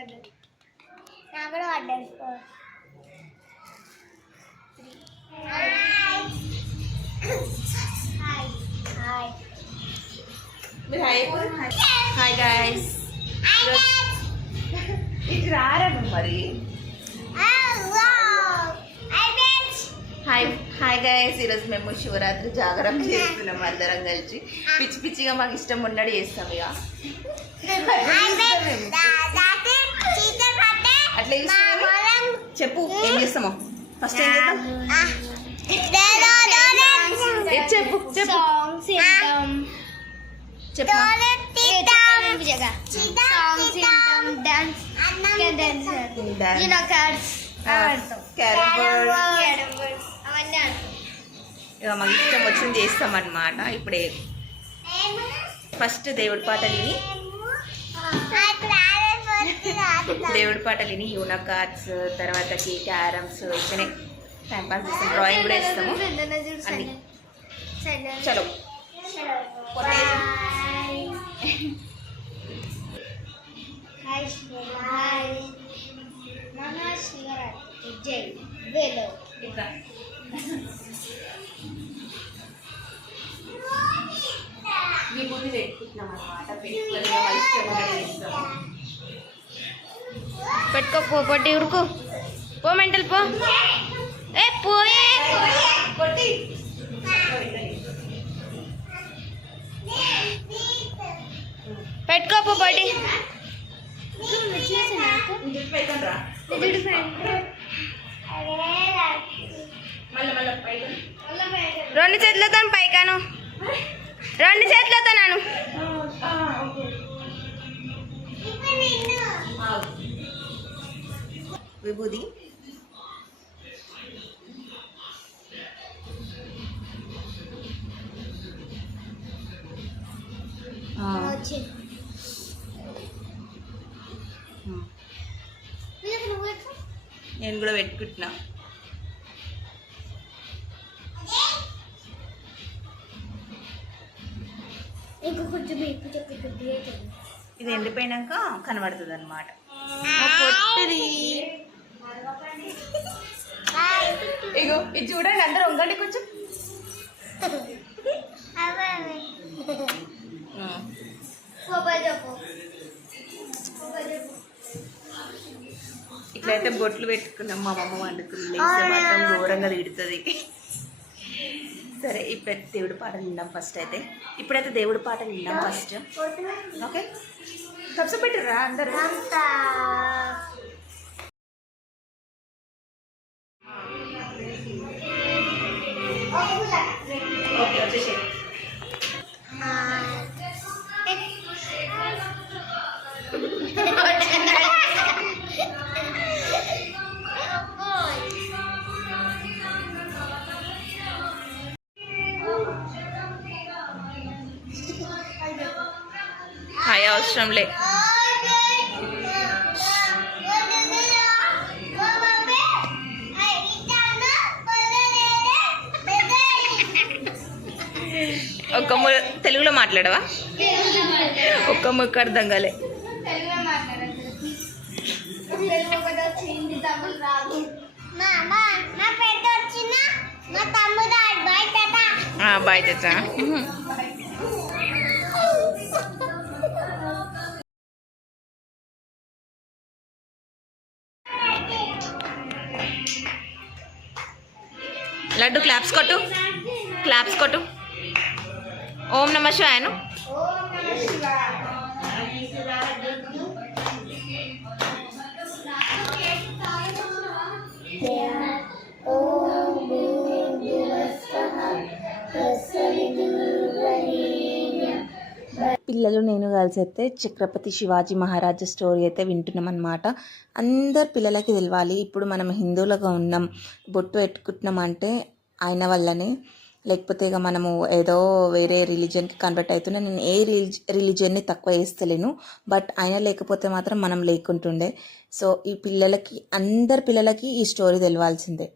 Hi guys, ఇది రారా మరి. హాయ్ గైస్, ఈరోజు మేము శివరాత్రి జాగరం చేస్తున్నాం అందరం కలిసి. పిచ్చి పిచ్చిగా మాకు ఇష్టం ఉన్నట్టు చేస్తాం. ఇక అట్లా చెప్పు ఏం చేస్తామో. ఫస్ట్ ఏం చేద్దాం చెప్పు చెప్పు ఇక మాకు ఇష్టం వచ్చింది చేస్తామన్నమాట. ఇప్పుడే ఫస్ట్ దేవుడి పాటలు విని యూనో కార్డ్స్, తర్వాత క్యారమ్స్ ఇట్లనే టైం పాస్ చేస్తాం. డ్రాయింగ్ కూడా వేస్తాము అన్ని. చలో విభూతి పెట్టుకుంటున్నాం అన్నమాట. పెట్టుకోపో పొట్టి ఉరుకు పో మెంటల్ పో ఏ పోయే పెట్టుకోపో పొట్టి. రెండు చేతులతో పైకాను, రెండు చేతులతో నాను. విభూది నేను కూడా పెట్టుకుంటున్నా. ఇది ఎండిపోయినాక కనబడుతుంది అన్నమాట. ఇగో ఇది చూడండి, అందరూ వంగండి కొంచెం. ఇట్లయితే బొట్లు పెట్టుకున్నాం. మా అమ్మ వండుకుని మాత్రం ఘోరంగా తిడుతుంది. సరే, ఇప్పుడైతే దేవుడి పాటలు విందాం ఫస్ట్. ఇప్పుడైతే దేవుడి పాటలు విందాం ఫస్ట్. ఓకే, కప్స పెట్టరా అందరు. ఓకే, వచ్చేసి హాయ్ అవసరంలే. ఒక్క తెలుగులో మాట్లాడవా? ఒక్క ముక్క అర్థం కాలే. బాయ్ చాచా. లడ్డు క్లాప్స్ కొట్టు, క్లాప్స్ కొట్టు. ఓం నమ శివాయను. పిల్లలు నేను కలిసి అయితే ఛత్రపతి శివాజీ మహారాజా స్టోరీ అయితే వింటున్నాం అనమాట. అందరు పిల్లలకి తెలియాలి. ఇప్పుడు మనం హిందువులుగా ఉన్నాం, బొట్టు పెట్టుకుంటున్నాం అంటే ఆయన వల్లనే. లేకపోతే ఇక మనము ఏదో వేరే రిలీజియన్కి కన్వర్ట్ అవుతున్నా. నేను ఏ రిలీజియన్ని తక్కువ చేస్తలేను, బట్ ఆయన లేకపోతే మాత్రం మనం లేకుంటుండే. సో ఈ పిల్లలకి, అందరి పిల్లలకి ఈ స్టోరీ తెలియాల్సిందే.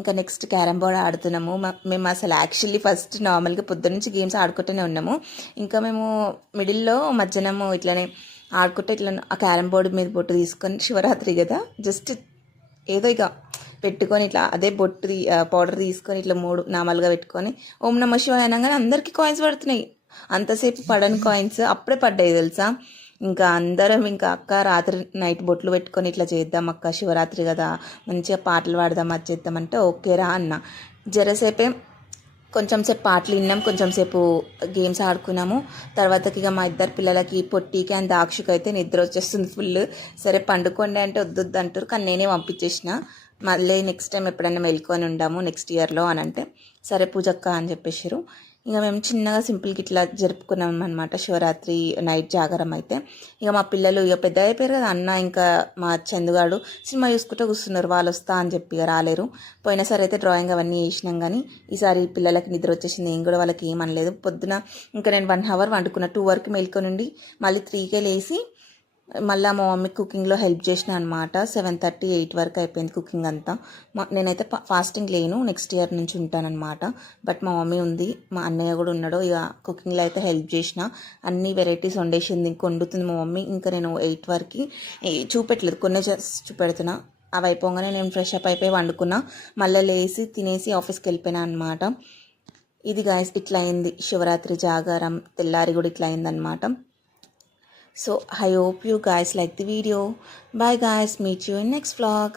ఇంకా నెక్స్ట్ క్యారమ్ బోర్డ్ ఆడుతున్నాము. మేము అసలు యాక్చువల్లీ ఫస్ట్ నార్మల్గా పొద్దున్నుంచి గేమ్స్ ఆడుకుంటూనే ఉన్నాము. ఇంకా మేము మిడిల్లో మధ్యాహ్నము ఇట్లనే ఆడుకుంటే ఇట్లా ఆ క్యారమ్ బోర్డు మీద బొట్టు తీసుకొని శివరాత్రి కదా జస్ట్ ఏదో ఇక పెట్టుకొని ఇట్లా అదే బొట్టు పౌడర్ తీసుకొని ఇట్లా 3 నామాలుగా పెట్టుకొని ఓం నమ శివాయ అనగానే అందరికీ కాయిన్స్ పడుతున్నాయి. అంతసేపు పడని కాయిన్స్ అప్పుడే పడ్డాయి తెలుసా. ఇంకా అందరం ఇంకా అక్క రాత్రి నైట్ బొట్లు పెట్టుకొని ఇట్లా చేద్దాం అక్క శివరాత్రి కదా మంచిగా పాటలు పాడదాం అది చేద్దామంటే ఓకేరా అన్న. జరసేపే కొంచెం సేపు పాటలు విన్నాం, కొంచెం సేపు గేమ్స్ ఆడుకున్నాము. తర్వాతకి ఇక మా ఇద్దరు పిల్లలకి పొట్టికి అండ్ దాక్షుకి అయితే నిద్ర వచ్చేస్తుంది ఫుల్. సరే పండుకోండి అంటే వద్దు అంటారు, కానీ నేనే పంపించేసిన. మళ్ళీ నెక్స్ట్ టైం ఎప్పుడైనా మెలుకొని ఉండాము నెక్స్ట్ ఇయర్లో అని అంటే సరే పూజక్క అని చెప్పేసారు. ఇక మేము చిన్నగా సింపుల్గా ఇట్లా జరుపుకున్నాం అనమాట శివరాత్రి నైట్ జాగారం అయితే. ఇక మా పిల్లలు ఇక పెద్ద అయిపోయారు కదా, అన్న ఇంకా మా చందుగాడు సినిమా చూసుకుంటూ కూర్చున్నారు. వాళ్ళు వస్తా అని చెప్పి ఇక రాలేరు. పోయినసారి అయితే డ్రాయింగ్ అవన్నీ వేసినాం, కానీ ఈసారి పిల్లలకి నిద్ర వచ్చేసింది. ఏం కూడా వాళ్ళకి ఏమనలేదు. పొద్దున ఇంకా నేను 1 hour వండుకున్నా, 2 వరకు మేల్కొని ఉండి మళ్ళీ 3కే లేచి మళ్ళీ మా మమ్మీ కుకింగ్లో హెల్ప్ చేసిన అనమాట. 7:30, 8 వరకు అయిపోయింది కుకింగ్ అంతా. నేనైతే ఫాస్టింగ్ లేను, నెక్స్ట్ ఇయర్ నుంచి ఉంటానన్నమాట. బట్ మా మమ్మీ ఉంది, మా అన్నయ్య కూడా ఉన్నాడు. ఇక కుకింగ్లో అయితే హెల్ప్ చేసిన, అన్ని వెరైటీస్ వండేసింది, ఇంక వండుతుంది మా మమ్మీ. ఇంకా నేను 8 వరకు చూపెట్టలేదు, కొన్ని చూపెడుతున్నా. అవి అయిపోగానే నేను ఫ్రెష్ అప్ అయిపోయి వండుకున్నా. మళ్ళీ లేచి తినేసి ఆఫీస్కి వెళ్ళిపోయినా అనమాట. ఇది గాయస్ ఇట్లా అయింది శివరాత్రి జాగారం. తెల్లారి కూడా ఇట్లా అయిందనమాట. So I hope you guys like the video. Bye guys, meet you in next vlog.